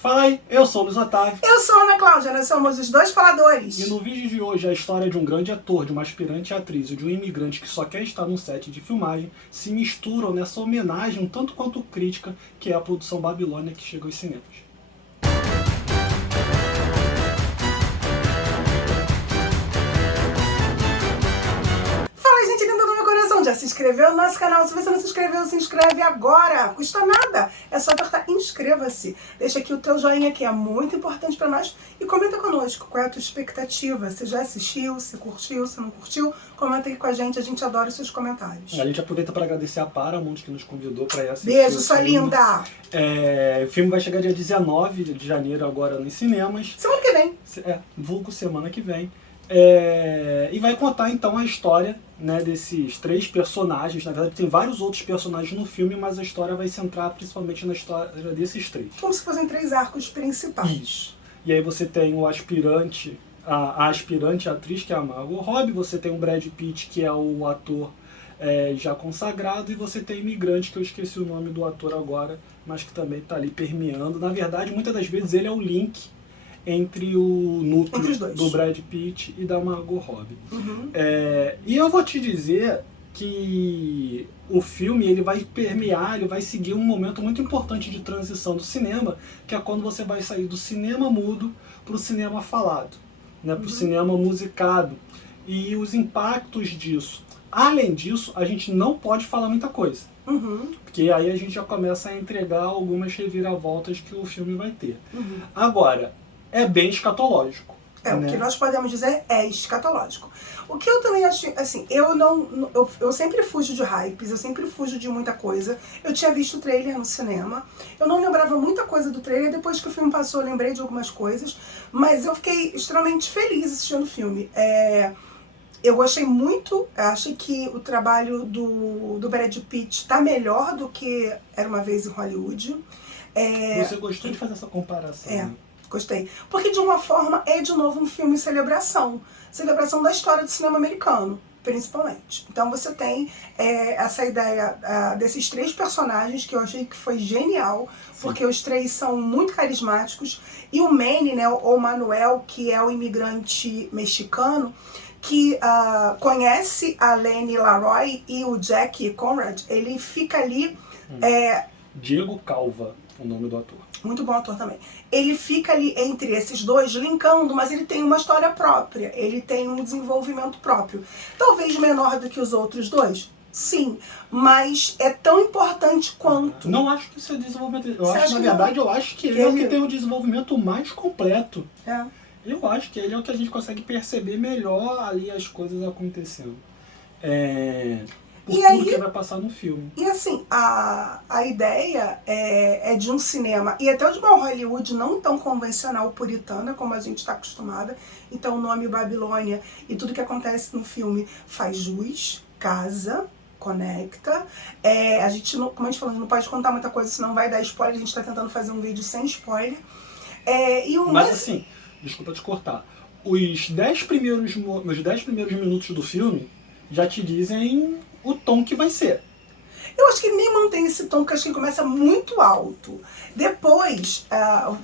Fala aí, eu sou o Luiz Otávio. Eu sou a Ana Cláudia, nós somos os dois faladores. E no vídeo de hoje a história de um grande ator, de uma aspirante atriz e de um imigrante que só quer estar num set de filmagem se misturam nessa homenagem um tanto quanto crítica que é a produção Babilônia que chega aos cinemas. Já se inscreveu no nosso canal? Se você não se inscreveu, se inscreve agora. Custa nada. É só apertar inscreva-se. Deixa aqui o teu joinha que é muito importante para nós. E comenta conosco qual é a tua expectativa. Se já assistiu, se curtiu, se não curtiu. Comenta aí com a gente adora os seus comentários. A gente aproveita para agradecer a Paramount que nos convidou para ir assistir. Beijo, sua linda! O filme vai chegar dia 19 de janeiro agora nos cinemas. Semana que vem. Vulgo semana que vem. E vai contar então a história, né, desses três personagens. Na verdade tem vários outros personagens no filme, mas a história vai centrar principalmente na história desses três. Como se fossem três arcos principais. Isso. E aí você tem o aspirante, a aspirante atriz, que é a Margot Robbie, você tem o Brad Pitt, que é o ator já consagrado, e você tem o imigrante, que eu esqueci o nome do ator agora, mas que também está ali permeando. Na verdade, muitas das vezes ele é o link entre o núcleo do Brad Pitt e da Margot Robbie. Uhum. E eu vou te dizer que o filme ele vai permear, ele vai seguir um momento muito importante de transição do cinema, que é quando você vai sair do cinema mudo para o cinema falado, né, para o cinema musicado, e os impactos disso. Além disso, a gente não pode falar muita coisa. Uhum. Porque aí a gente já começa a entregar algumas reviravoltas que o filme vai ter. Uhum. Agora, é bem escatológico. Né? O que nós podemos dizer é escatológico. O que eu também acho, assim, eu sempre fujo de hypes, eu sempre fujo de muita coisa. Eu tinha visto o trailer no cinema, eu não lembrava muita coisa do trailer, depois que o filme passou eu lembrei de algumas coisas, mas eu fiquei extremamente feliz assistindo o filme. Eu gostei muito, acho que o trabalho do Brad Pitt tá melhor do que Era Uma Vez em Hollywood. Você gostou de fazer essa comparação? Né? Gostei. Porque, de uma forma, é de novo um filme celebração. Celebração da história do cinema americano, principalmente. Então você tem essa ideia desses três personagens que eu achei que foi genial, porque os três são muito carismáticos. E o Manny, né, o Manuel, que é o imigrante mexicano, que conhece a Leni Laroy e o Jack Conrad, ele fica ali... Diego Calva, o nome do ator. Muito bom ator também. Ele fica ali entre esses dois, linkando, mas ele tem uma história própria, ele tem um desenvolvimento próprio. Talvez menor do que os outros dois, sim, mas é tão importante quanto. Não acho que isso é desenvolvimento. Eu acho, na verdade, eu acho que ele é o que tem o desenvolvimento mais completo. Eu acho que ele é o que a gente consegue perceber melhor ali as coisas acontecendo. Por tudo que vai passar no filme. E assim, a ideia é de um cinema, e até de uma Hollywood não tão convencional, puritana, como a gente está acostumada. Então o nome Babilônia e tudo que acontece no filme faz jus, casa, conecta. A gente, como a gente falou, não pode contar muita coisa, senão vai dar spoiler. A gente está tentando fazer um vídeo sem spoiler. Mas assim, desculpa te cortar, os 10 primeiros minutos do filme já te dizem o tom que vai ser. Eu acho que nem mantém esse tom, porque acho que começa muito alto. Depois,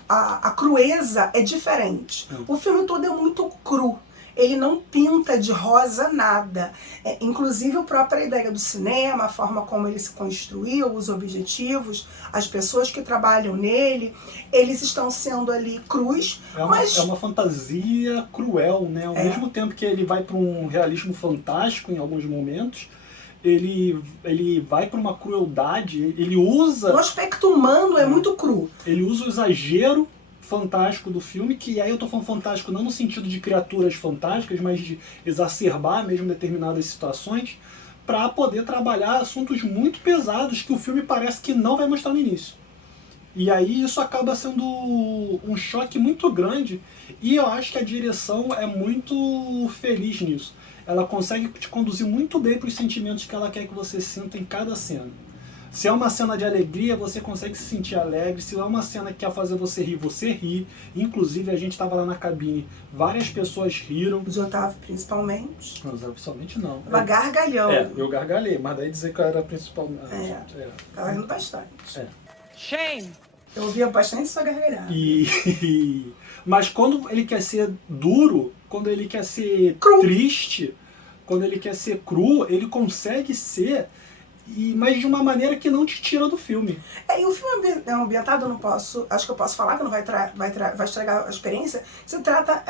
a crueza é diferente. O filme todo é muito cru. Ele não pinta de rosa nada. Inclusive a própria ideia do cinema, a forma como ele se construiu, os objetivos, as pessoas que trabalham nele, eles estão sendo ali crus. É uma fantasia cruel, né? Ao mesmo tempo que ele vai para um realismo fantástico em alguns momentos, ele vai para uma crueldade, ele usa... O aspecto humano é muito cru. Ele usa o exagero fantástico do filme, que aí eu tô falando fantástico não no sentido de criaturas fantásticas, mas de exacerbar mesmo determinadas situações, para poder trabalhar assuntos muito pesados que o filme parece que não vai mostrar no início. E aí isso acaba sendo um choque muito grande, e eu acho que a direção é muito feliz nisso. Ela consegue te conduzir muito bem para os sentimentos que ela quer que você sinta em cada cena. Se é uma cena de alegria, você consegue se sentir alegre. Se é uma cena que quer fazer você ri. Inclusive, a gente estava lá na cabine, várias pessoas riram. O Otávio, principalmente. Não, principalmente não. Tava gargalhão. Eu gargalhei, mas daí dizer que eu era principal... Tava rindo bastante. Shame! Eu ouvia bastante sua gargalhada. Mas quando ele quer ser duro, quando ele quer ser Cru. triste, quando ele quer ser cru, ele consegue ser, mas de uma maneira que não te tira do filme. E o filme é ambientado, eu não posso, acho que eu posso falar que não vai estragar a experiência. Se trata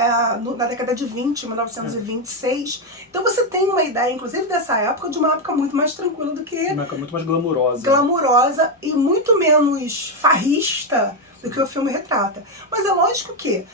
na década de 20, 1926. Então você tem uma ideia, inclusive dessa época, de uma época muito mais tranquila do que... Uma época muito mais glamurosa. Glamurosa e muito menos farrista do que o filme retrata. Mas é lógico que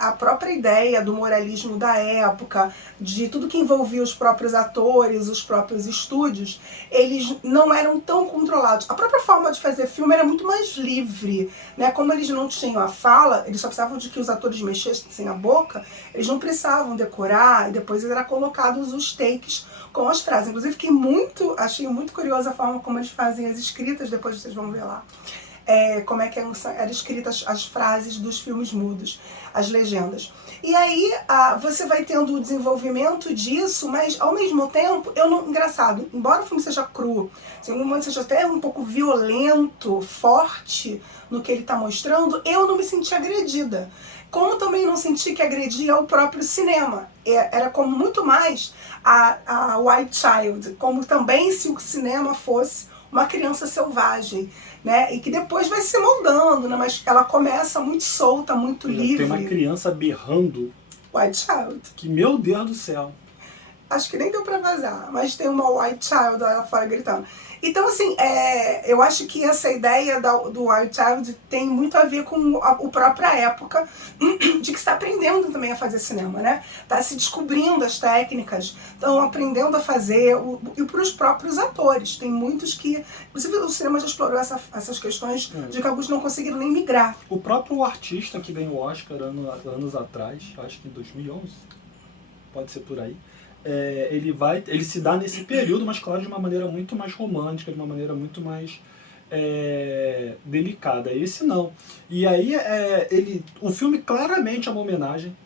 a própria ideia do moralismo da época, de tudo que envolvia os próprios atores, os próprios estúdios, eles não eram tão controlados. A própria forma de fazer filme era muito mais livre, né? Como eles não tinham a fala, eles só precisavam de que os atores mexessem a boca, eles não precisavam decorar, e depois eram colocados os takes com as frases. Inclusive, achei muito curiosa a forma como eles fazem as escritas, depois vocês vão ver lá. Como é que eram escritas as frases dos filmes mudos, as legendas. E aí você vai tendo o desenvolvimento disso, mas ao mesmo tempo, engraçado, embora o filme seja cru, assim, um momento seja até um pouco violento, forte no que ele está mostrando, eu não me senti agredida. Como também não senti que agredia o próprio cinema. Era como muito mais a White Child, como também se o cinema fosse uma criança selvagem, né? E que depois vai se moldando, né? Mas ela começa muito solta, muito livre. Tem uma criança berrando. White Child. Que, meu Deus do céu. Acho que nem deu pra vazar, mas tem uma White Child lá fora gritando. Então, assim, eu acho que essa ideia do White Child tem muito a ver com a própria época de que está aprendendo também a fazer cinema, né? Está se descobrindo as técnicas, estão aprendendo a fazer, e para os próprios atores. Tem muitos que, inclusive o cinema já explorou essas questões de que alguns não conseguiram nem migrar. O próprio artista que ganhou o Oscar anos atrás, acho que em 2011, pode ser por aí, ele se dá nesse período, mas claro, de uma maneira muito mais romântica, de uma maneira muito mais delicada. Esse não. E aí o filme claramente é uma homenagem.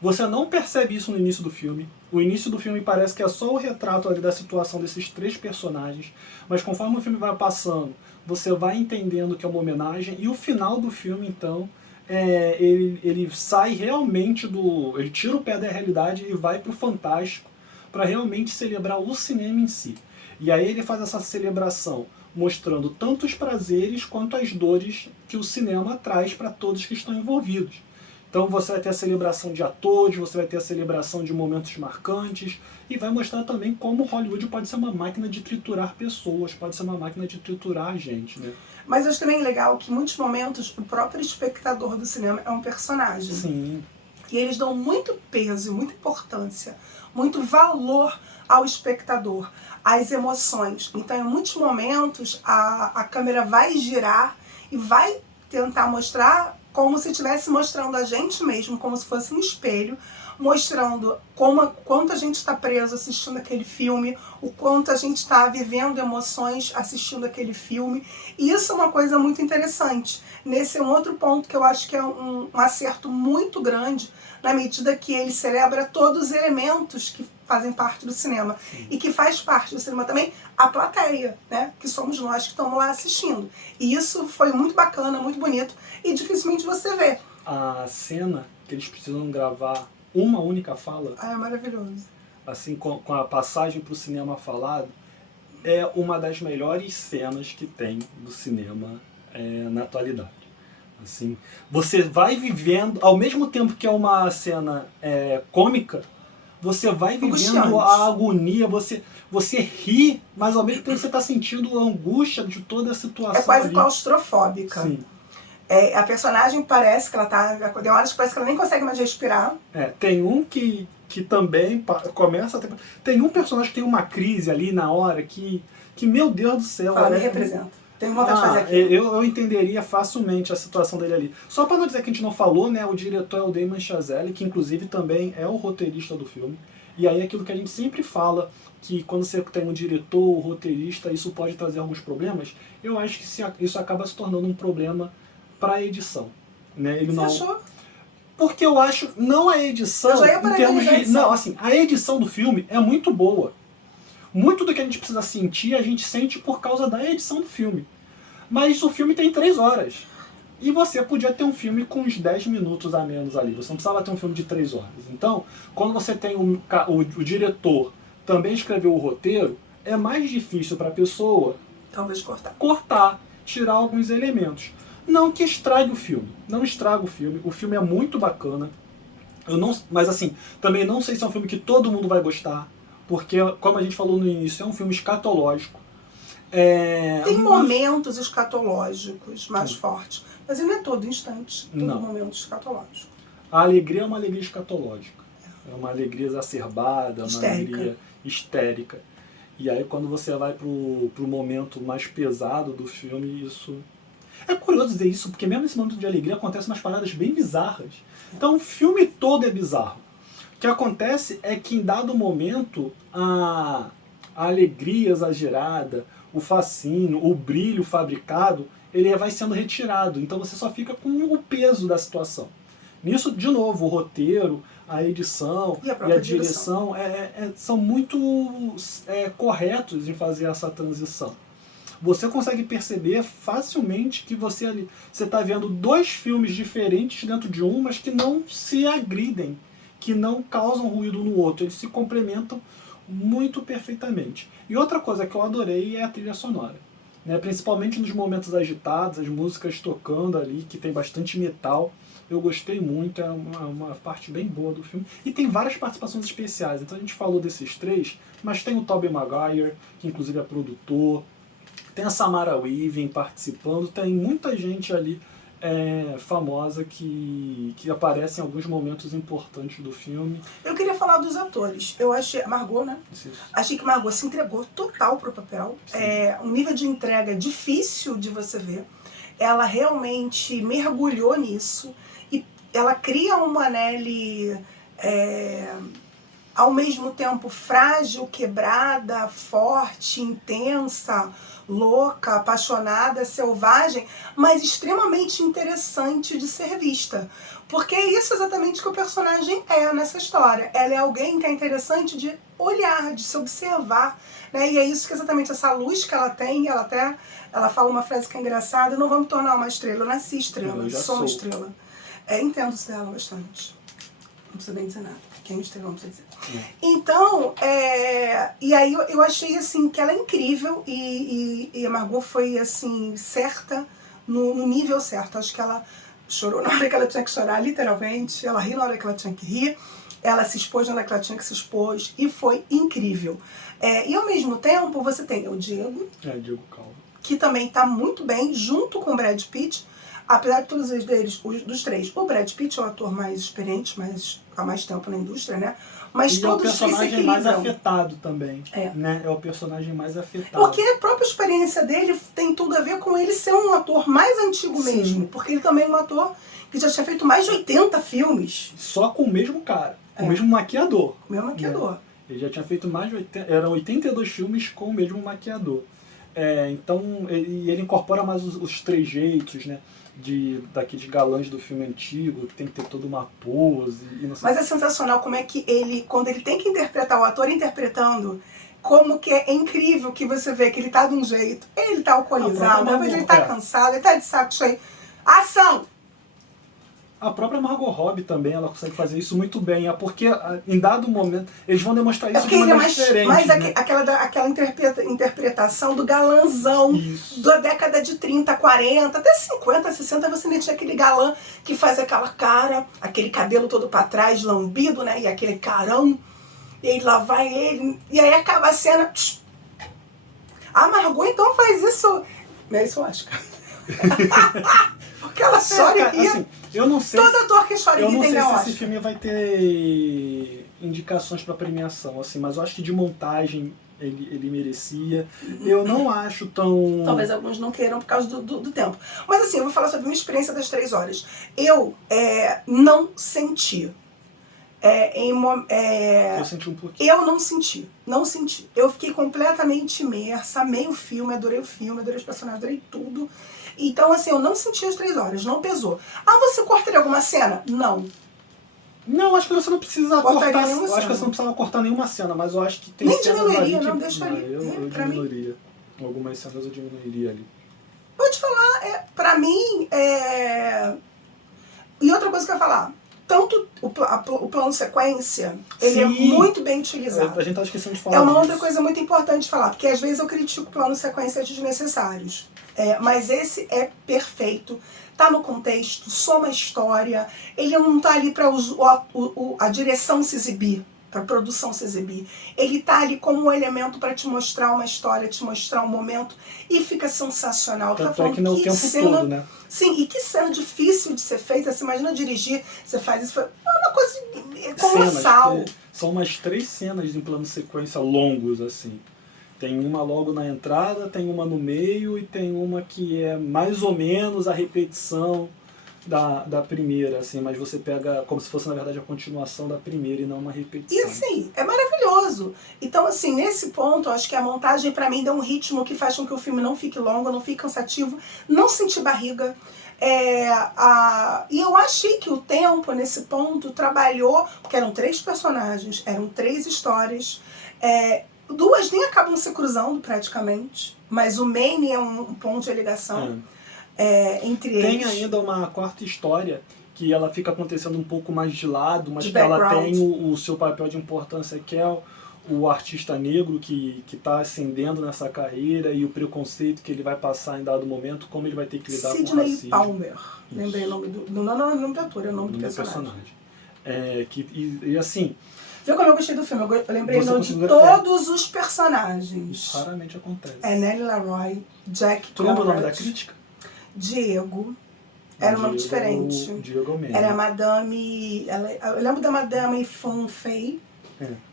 Você não percebe isso no início do filme. O início do filme parece que é só o retrato ali da situação desses três personagens, mas conforme o filme vai passando, você vai entendendo que é uma homenagem, e o final do filme, então, ele sai realmente ele tira o pé da realidade e vai pro fantástico, para realmente celebrar o cinema em si. E aí ele faz essa celebração mostrando tanto os prazeres quanto as dores que o cinema traz para todos que estão envolvidos. Então você vai ter a celebração de atores, você vai ter a celebração de momentos marcantes, e vai mostrar também como Hollywood pode ser uma máquina de triturar pessoas, pode ser uma máquina de triturar gente, né? Mas eu acho também legal que em muitos momentos o próprio espectador do cinema é um personagem. Sim. E eles dão muito peso, muita importância, muito valor ao espectador, às emoções. Então, em muitos momentos, a câmera vai girar e vai tentar mostrar como se estivesse mostrando a gente mesmo, como se fosse um espelho, mostrando quanto a gente está preso assistindo aquele filme, o quanto a gente está vivendo emoções assistindo aquele filme. E isso é uma coisa muito interessante. Nesse é um outro ponto que eu acho que é um acerto muito grande, na medida que ele celebra todos os elementos que fazem parte do cinema. Sim. E que faz parte do cinema também a plateia, né? Que somos nós que estamos lá assistindo. E isso foi muito bacana, muito bonito, e dificilmente você vê. A cena que eles precisam gravar uma única fala, é maravilhoso. Assim, com a passagem para o cinema falado, é uma das melhores cenas que tem do cinema na atualidade. Assim, você vai vivendo, ao mesmo tempo que é uma cena cômica, você vai vivendo a agonia, você ri, mas ao mesmo tempo você está sentindo a angústia de toda a situação. É quase ali. Claustrofóbica. Sim. A personagem parece que ela tá... Tem horas que parece que ela nem consegue mais respirar. Tem um que também começa a ter... Tem um personagem que tem uma crise ali na hora que meu Deus do céu... Fala, me representa. Tenho vontade de fazer aquilo. Eu entenderia facilmente a situação dele ali. Só para não dizer que a gente não falou, né? O diretor é o Damien Chazelle, que inclusive também é o roteirista do filme. E aí aquilo que a gente sempre fala, que quando você tem um diretor, um roteirista, isso pode trazer alguns problemas. Eu acho que isso acaba se tornando um problema para a edição, né? Você achou? Porque eu acho, não a edição, eu já ia em termos de... edição. Não, assim, a edição do filme é muito boa. Muito do que a gente precisa sentir, a gente sente por causa da edição do filme. Mas o filme tem 3 horas. E você podia ter um filme com uns 10 minutos a menos ali. Você não precisava ter um filme de 3 horas. Então, quando você tem o diretor também escreveu o roteiro, é mais difícil para a pessoa Talvez cortar, tirar alguns elementos. Não que estrague o filme. Não estraga o filme. O filme é muito bacana. Mas assim, também não sei se é um filme que todo mundo vai gostar. Porque, como a gente falou no início, é um filme escatológico. Tem momentos escatológicos mais fortes. Mas ele não é todo instante, todo momento escatológico. A alegria é uma alegria escatológica. É uma alegria exacerbada, uma alegria histérica. E aí quando você vai pro momento mais pesado do filme, isso... É curioso dizer isso, porque mesmo nesse momento de alegria acontecem umas paradas bem bizarras. Então o filme todo é bizarro. O que acontece é que em dado momento a alegria exagerada, o fascínio, o brilho fabricado, ele vai sendo retirado. Então você só fica com o peso da situação. Nisso, de novo, o roteiro, a edição e a direção são muito corretos em fazer essa transição. Você consegue perceber facilmente que você está vendo 2 filmes diferentes dentro de um, mas que não se agridem, que não causam ruído no outro. Eles se complementam muito perfeitamente. E outra coisa que eu adorei é a trilha sonora. Né? Principalmente nos momentos agitados, as músicas tocando ali, que tem bastante metal. Eu gostei muito, é uma parte bem boa do filme. E tem várias participações especiais. Então a gente falou desses 3, mas tem o Tobey Maguire, que inclusive é produtor. Tem a Samara Weaving participando. Tem muita gente ali famosa que aparece em alguns momentos importantes do filme. Eu queria falar dos atores. Eu achei... Margot, né? Sim. Achei que Margot se entregou total pro papel. Um nível de entrega difícil de você ver. Ela realmente mergulhou nisso. E ela cria uma Nelly... ao mesmo tempo frágil, quebrada, forte, intensa, louca, apaixonada, selvagem, mas extremamente interessante de ser vista. Porque é isso exatamente que o personagem é nessa história. Ela é alguém que é interessante de olhar, de se observar, né? E é isso que exatamente essa luz que ela tem, ela fala uma frase que é engraçada: não vamos me tornar uma estrela, eu nasci estrela, eu sou uma estrela. Entendo-se dela bastante. Não precisa nem dizer nada. Quem estrela não precisa dizer. Então, e aí eu achei assim que ela é incrível e a Margot foi assim certa, no nível certo. Acho que ela chorou na hora que ela tinha que chorar, literalmente. Ela riu na hora que ela tinha que rir. Ela se expôs na hora que ela tinha que se expor. E foi incrível. E ao mesmo tempo você tem o Diego. Diego Calva. Que também está muito bem, junto com o Brad Pitt. Apesar de todos eles, dos 3, o Brad Pitt é o ator mais experiente, há mais tempo na indústria, né? Mas e todos é o personagem mais afetado também. Né? É o personagem mais afetado. Porque a própria experiência dele tem tudo a ver com ele ser um ator mais antigo mesmo. Porque ele também é um ator que já tinha feito mais de 80 filmes. Só com o mesmo cara, com o mesmo maquiador. O mesmo maquiador. Né? Ele já tinha feito mais de 82 filmes com o mesmo maquiador. Então, ele incorpora mais os trejeitos, né? Daqueles galãs do filme antigo, que tem que ter toda uma pose. E não sei. Mas é sensacional como é que ele, quando ele tem que interpretar o ator interpretando, como que é incrível que você vê que ele tá de um jeito, ele tá alcoolizado, talvez ele tá cansado, ele tá de saco cheio. Ação! A própria Margot Robbie também, ela consegue fazer isso muito bem. Porque em dado momento, eles vão demonstrar isso de maneira diferente. Mas né? aquela interpretação do galanzão da década de 30, 40, até 50, 60, você nem tinha aquele galã que faz aquela cara, aquele cabelo todo pra trás, lambido, né? E aquele carão. E aí lá vai ele. E aí acaba a cena. A Margot então faz isso. É isso, eu acho. Porque ela chora e ri. Assim, eu não sei. Todo ator que chora e ri tem Eu não sei se esse filme vai ter indicações para premiação, assim, mas eu acho que de montagem ele merecia. Eu não acho tão... Talvez alguns não queiram por causa do tempo. Mas assim, eu vou falar sobre a minha experiência das 3 horas. Eu não senti. Eu senti um pouquinho. Eu não senti. Eu fiquei completamente imersa, amei o filme, adorei os personagens, adorei tudo. Então, assim, eu não senti as 3 horas, não pesou. Você cortaria alguma cena? Não. Não, acho que você não precisa cortar. Eu acho que você não precisava cortar nenhuma cena, mas eu acho que tem nem cenas diminuiria, ali não deixaria. Eu diminuiria. Algumas cenas eu diminuiria ali. Vou te falar, pra mim, E outra coisa que eu ia falar, tanto o plano sequência, ele é Sim. muito bem utilizado. A gente tá esquecendo de falar É uma disso. outra coisa muito importante de falar, porque às vezes eu critico plano sequência desnecessários. Mas esse é perfeito, tá no contexto, soma a história, ele não tá ali para a direção se exibir, para a produção se exibir. Ele tá ali como um elemento para te mostrar uma história, te mostrar um momento, e fica sensacional. Tanto tá falando é que não é o tempo todo, né? Sim, e que cena difícil de ser feita. Você imagina dirigir, você faz isso, é uma coisa colossal. São umas 3 cenas em plano sequência longos, assim. Tem uma logo na entrada, tem uma no meio e tem uma que é mais ou menos a repetição da primeira, assim, mas você pega como se fosse, na verdade, a continuação da primeira e não uma repetição. E assim, é maravilhoso. Então, assim, nesse ponto, eu acho que a montagem, pra mim, dá um ritmo que faz com que o filme não fique longo, não fique cansativo, não sentir barriga. E eu achei que o tempo, nesse ponto, trabalhou, porque eram 3 personagens, eram 3 histórias, 2 nem acabam se cruzando, praticamente, mas o Maine é um ponto de ligação entre eles. Tem ainda uma quarta história que ela fica acontecendo um pouco mais de lado, mas que background. ela tem o seu papel de importância, que é o artista negro que está ascendendo nessa carreira e o preconceito que ele vai passar em dado momento, como ele vai ter que lidar com o Sidney racismo. Palmer. Lembrei o nome não é o nome do ator, é o nome do personagem. E assim... Viu como eu gostei do filme? Eu lembrei o nome de todos os personagens. Isso raramente acontece. Nellie Leroy, Jack Tu lembra o nome da crítica? Diego. Era um nome diferente. Diego Almeida. Era a Madame... eu lembro da Madame Feng Fei,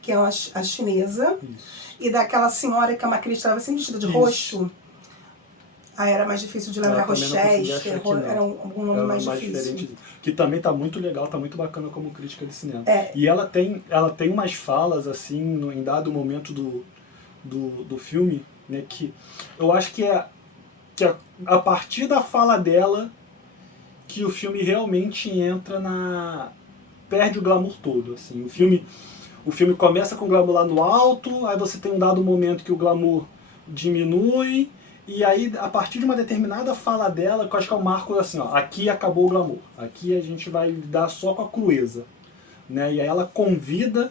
que é a chinesa. Isso. E daquela senhora que é uma crítica, estava sempre vestida de roxo. Era mais difícil de lembrar. Rochester, era algum nome mais difícil. Que também tá muito legal, tá muito bacana como crítica de cinema. E ela tem umas falas, assim, em dado momento do filme, né, que eu acho que a partir da fala dela que o filme realmente entra perde o glamour todo, assim. O filme começa com o glamour lá no alto, aí você tem um dado momento que o glamour diminui, e aí, a partir de uma determinada fala dela, que eu acho que é o marco assim, ó, aqui acabou o glamour, aqui a gente vai lidar só com a crueza, né? E aí ela convida,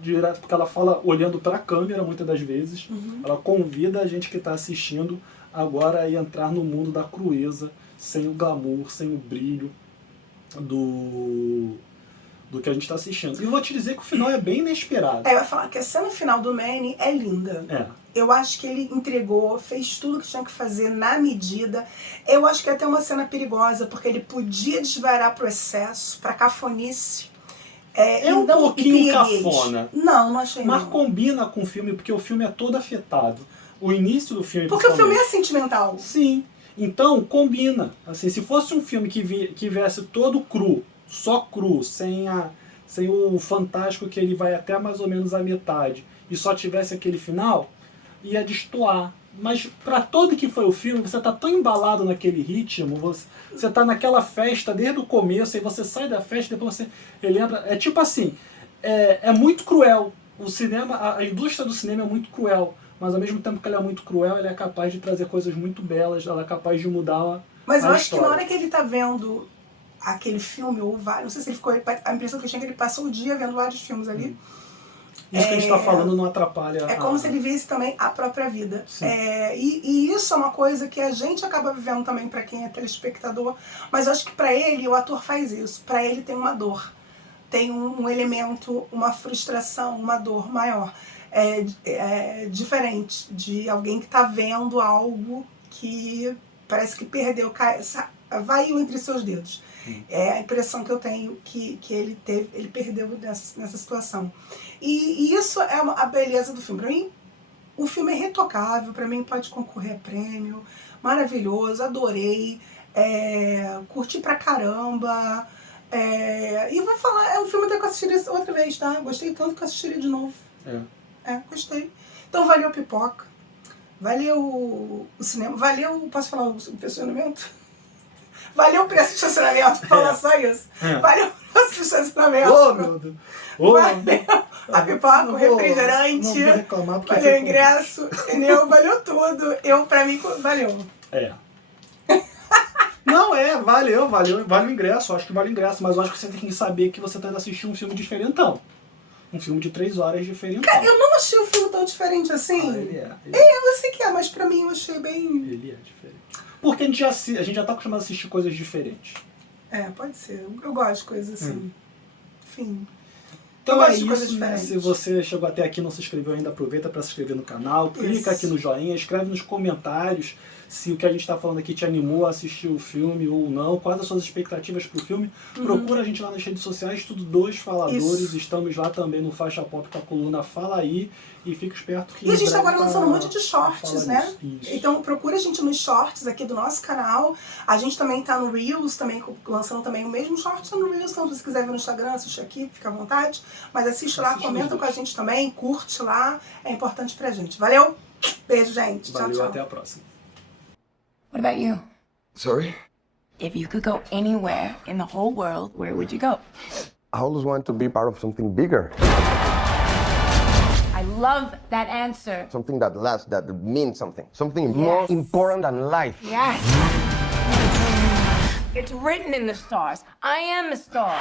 direto, porque ela fala olhando para a câmera muitas das vezes, ela convida a gente que está assistindo agora a entrar no mundo da crueza, sem o glamour, sem o brilho do que a gente está assistindo. E eu vou te dizer que o final é bem inesperado. Eu ia falar que a cena final do Manny é linda. Eu acho que ele entregou, fez tudo que tinha que fazer na medida. Eu acho que é até uma cena perigosa, porque ele podia desvairar pro excesso, pra cafonice. Um pouquinho cafona. Não achei. Mas combina com o filme, porque o filme é todo afetado. O início do filme... Porque o filme é sentimental. Sim. Então, combina. Assim, se fosse um filme que viesse todo cru, só cru, sem o fantástico que ele vai até mais ou menos a metade, e só tivesse aquele final, ia destoar. Mas para todo que foi o filme, você tá tão embalado naquele ritmo, você tá naquela festa desde o começo, e você sai da festa e depois você relembra. É tipo assim, é muito cruel. O cinema, a indústria do cinema é muito cruel, mas ao mesmo tempo que ela é muito cruel, ela é capaz de trazer coisas muito belas, ela é capaz de mudar Mas eu acho história. que na hora que ele tá vendo aquele filme, ou vários, não sei se ele ficou, a impressão que eu tinha é que ele passou o dia vendo vários filmes ali. Isso que a gente está falando não atrapalha. É como se ele visse também a própria vida. E isso é uma coisa que a gente acaba vivendo também para quem é telespectador. Mas eu acho que para ele, o ator faz isso. Para ele tem uma dor. Tem um elemento, uma frustração, uma dor maior. Diferente de alguém que está vendo algo que parece que perdeu, vai entre seus dedos. É a impressão que eu tenho que ele perdeu nessa situação. E isso é a beleza do filme. Para mim, o filme é retocável, para mim pode concorrer a prêmio, maravilhoso, adorei, curti pra caramba. E vou falar, é um filme até que eu assistiria outra vez, tá? Gostei tanto que eu assistiria de novo. Gostei. Então valeu a pipoca, valeu o cinema, valeu, posso falar o estacionamento? Valeu o preço do estacionamento, falar só isso. Valeu o preço do estacionamento. Oh, meu Deus. Valeu a pipoca, o refrigerante, não vou reclamar porque valeu o ingresso, entendeu? Valeu tudo. Pra mim, valeu. Não, vale o ingresso, eu acho que vale o ingresso, mas eu acho que você tem que saber que você tá indo assistir um filme diferentão. Um filme de 3 horas diferentão. Cara, eu não achei o filme tão diferente assim. Ele é. Eu sei que é, mas pra mim eu achei bem... Ele é diferente. Porque a gente já tá acostumado a assistir coisas diferentes. Pode ser. Eu gosto de coisas assim. Enfim. Então é coisas isso, né? Se você chegou até aqui e não se inscreveu ainda, aproveita para se inscrever no canal, clica aqui no joinha, escreve nos comentários se o que a gente está falando aqui te animou a assistir o filme ou não, quais as suas expectativas para o filme. Procura a gente lá nas redes sociais, tudo Dois Faladores, estamos lá também no Faixa Pop com a coluna Fala Aí, e fica esperto que... E a gente está agora lançando um monte de shorts, né? Isso. Então procura a gente nos shorts aqui do nosso canal. A gente também tá no Reels, também lançando também o mesmo short no Reels. Então se você quiser ver no Instagram, assiste aqui, fica à vontade. Mas assiste lá, comenta com a gente também, curte lá. É importante pra gente. Valeu? Beijo, gente. Valeu, tchau, tchau. até a próxima. What about you? Sorry? If you could go anywhere in the whole world, where would you go? I always want to be part of something bigger. I love that answer. Something that lasts, that means something. Something more important than life. Yes. It's written in the stars. I am a star.